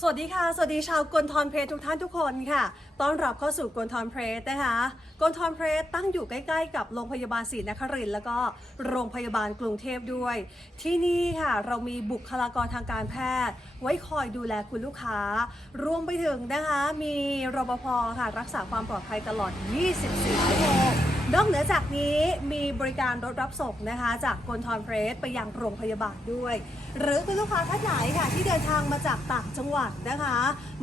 สวัสดีค่ะ สวัสดีชาวกลทอนเพรสทุกท่านทุกคนค่ะ ต้อนรับเข้าสู่กลทอนเพรสนะคะกลทอนเพรสตั้งอยู่ใกล้ๆ กับโรงพยาบาลศรีนครินทร์แล้วก็โรงพยาบาลกรุงเทพด้วย ที่นี่ค่ะเรามีบุคลากรทางการแพทย์ ไว้คอยดูแลคุณลูกค้า รวมไปถึงนะคะ มีรปภค่ะ รักษาความปลอดภัยตลอด 24 ชั่วโมง นอกเหนือจากนี้มีบริการรถรับส่งนะคะ จากกลทอนเพรสไปยังโรงพยาบาลด้วย หรือคุณลูกค้าท่านไหนค่ะที่เดินทางมาจากต่างจังหวัดนะคะ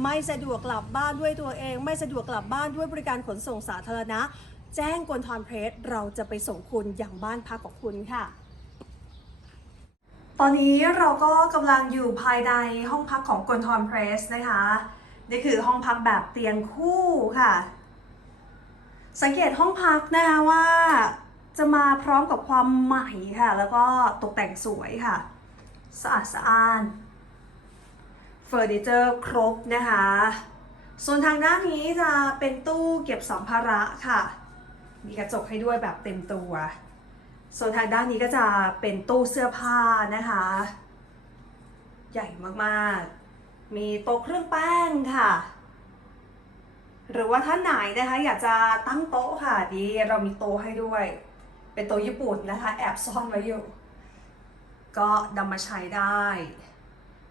ไม่สะดวกกลับบ้านด้วยตัวเอง ไม่สะดวกกลับบ้านด้วยบริการขนส่งสาธารณะ แจ้งกลทอนเพรสเราจะไปส่งคุณอย่างบ้านพักของคุณค่ะตอนนี้เราก็กำลังอยู่ภายในห้องพักของกลทอนเพรสนะคะ นี่คือห้องพักแบบเตียงคู่ค่ะ สังเกตห้องพักนะคะว่าจะมาพร้อมกับความใหม่ค่ะ แล้วก็ตกแต่งสวยค่ะ สะอาดสะอ้านเฟอร์นิเจอร์ครบนะคะ ส่วนทางด้านนี้จะเป็นตู้เก็บสัมภาระค่ะ มีกระจกให้ด้วยแบบเต็มตัว ส่วนทางด้านนี้ก็จะเป็นตู้เสื้อผ้านะคะ ใหญ่มากๆ มีโต๊ะเครื่องแป้งค่ะ หรือว่าท่านไหนนะคะอยากจะตั้งโต๊ะค่ะดีเรามีโต๊ะให้ด้วย เป็นโต๊ะญี่ปุ่นนะคะ แอบซ่อนไว้อยู่ ก็นำมาใช้ได้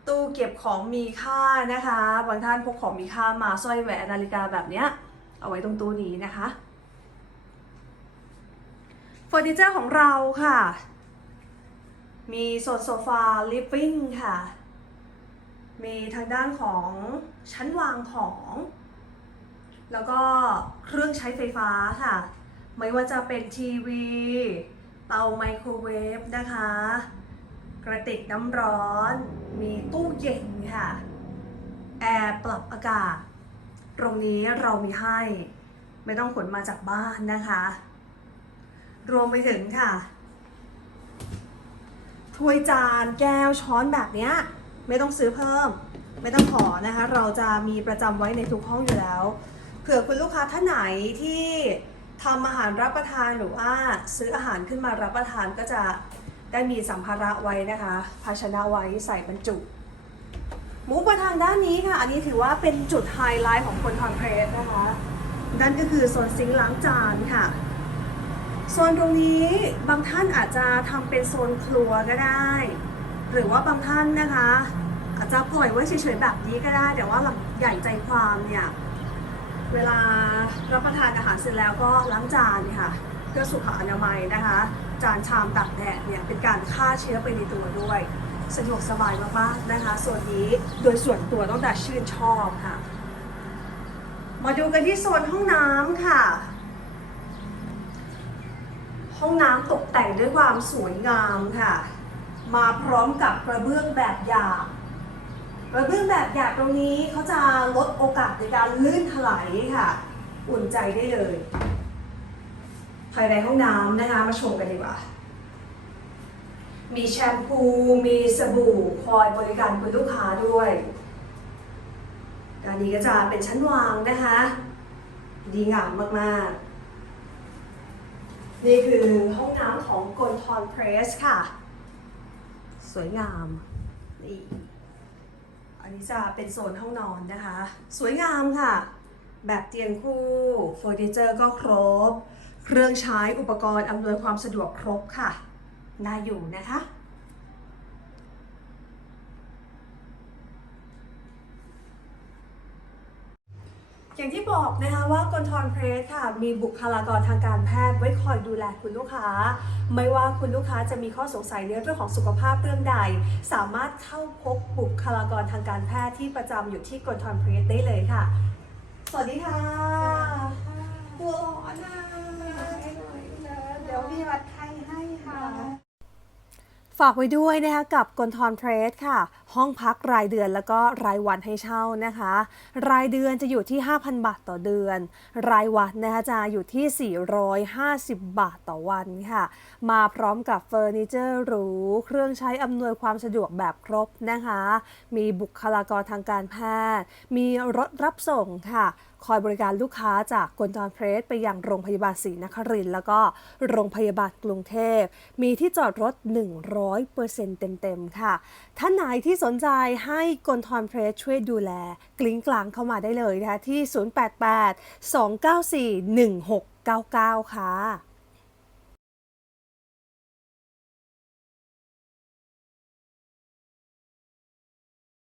ตู้เก็บของมีค่านะคะ บางท่านพกของมีค่ามาสร้อยแหวนนาฬิกาแบบเนี้ยเอาไว้ตรงตู้นี้นะคะเฟอร์นิเจอร์ของเราค่ะ มีโซนโซฟาลิฟวิ่งค่ะ มีทางด้านของชั้นวางของ แล้วก็เครื่องใช้ไฟฟ้าค่ะ ไม่ว่าจะเป็นทีวี เตาไมโครเวฟนะคะ กระติกน้ำร้อน มีตู้เย็นค่ะ แอร์ปรับอากาศ ตรงนี้เรามีให้ ไม่ต้องขนมาจากบ้านนะคะ รวมไปถึงค่ะ ถ้วยจานแก้วช้อนแบบเนี้ยไม่ต้องซื้อเพิ่ม ไม่ต้องขอนะคะ เราจะมีประจำไว้ในทุกห้องอยู่แล้ว เผื่อคุณลูกค้าท่านไหนที่ทำอาหารรับประทานหรือว่าซื้ออาหารขึ้นมารับประทานก็จะได้มีสัมภาระไว้นะคะ ภาชนะไว้ใส่บรรจุหมูประทางด้านนี้ค่ะ อันนี้ถือว่าเป็นจุดไฮไลท์ของคนทอนเพรสนะคะนั่นก็คือโซนซิงค์ล้างจานค่ะโซนตรงนี้บางท่านอาจจะทำเป็นโซนครัวก็ได้ หรือว่าบางท่านนะคะ อาจจะปล่อยไว้เฉยๆแบบนี้ก็ได้ แต่ว่าหลักใหญ่ใจความเนี่ย เวลารับประทานอาหารเสร็จแล้วก็ล้างจานค่ะเพื่อสุขอนามัยนะคะ จานชามตักแดดเนี่ยเป็นการฆ่าเชื้อไปในตัวด้วย สะดวกสบายมากๆนะคะ ส่วนนี้โดยส่วนตัวต้องแต่ชื่นชอบค่ะ มาดูกันที่โซนห้องน้ำค่ะ ห้องน้ำตกแต่งด้วยความสวยงามค่ะ มาพร้อมกับกระเบื้องแบบหยาบ กระเบื้องแบบหยาบตรงนี้เขาจะลดโอกาสในการลื่นถลายค่ะ อุ่นใจได้เลย ภายในห้องน้ำนะคะ มาชมกันดีกว่า มีแชมพู มีสบู่คอยบริการคุณลูกค้าด้วยอันนี้ก็จะเป็นชั้นวางนะคะ ดีงามมากๆ นี่คือห้องน้ำของกลทอนเพรสค่ะ สวยงาม นี่ อันนี้จะเป็นโซนห้องนอนนะคะ สวยงามค่ะ แบบเตียงคู่เฟอร์นิเจอร์ก็ครบ เครื่องใช้อุปกรณ์อำนวยความสะดวกครบค่ะ น่าอยู่นะคะ อย่างที่บอกนะคะว่ากลทอนเพรสค่ะ มีบุคลากรทางการแพทย์ไว้คอยดูแลคุณลูกค้า ไม่ว่าคุณลูกค้าจะมีข้อสงสัยในเรื่องของสุขภาพเรื่องใด สามารถเข้าพบบุคลากรทางการแพทย์ที่ประจำอยู่ที่กลทอนเพรสได้เลยค่ะ สวัสดีค่ะหัวร้อนอะเดี๋ยวพี่วัดไข้ให้ค่ะ ฝากไว้ด้วยนะคะกับกลทอนเพรสค่ะ ห้องพักรายเดือนแล้วก็รายวันให้เช่านะคะ รายเดือนจะอยู่ที่ 5,000 บาทต่อเดือน รายวันนะคะจะอยู่ที่ 450 บาทต่อวันค่ะ มาพร้อมกับเฟอร์นิเจอร์หรู เครื่องใช้อำนวยความสะดวกแบบครบนะคะ มีบุคลากรทางการแพทย์ มีรถรับส่งค่ะคอยบริการลูกค้าจากกลทอนเพรสไปยังโรงพยาบาลศรีนครินทร์แล้วก็โรงพยาบาลกรุงเทพ มีที่จอดรถ 100%เต็มๆค่ะ ท่านไหนที่สนใจให้กลทอนเพรสช่วยดูแล กลิ้งกลางเข้ามาได้เลยนะคะที่ 088 294 1699 ค่ะ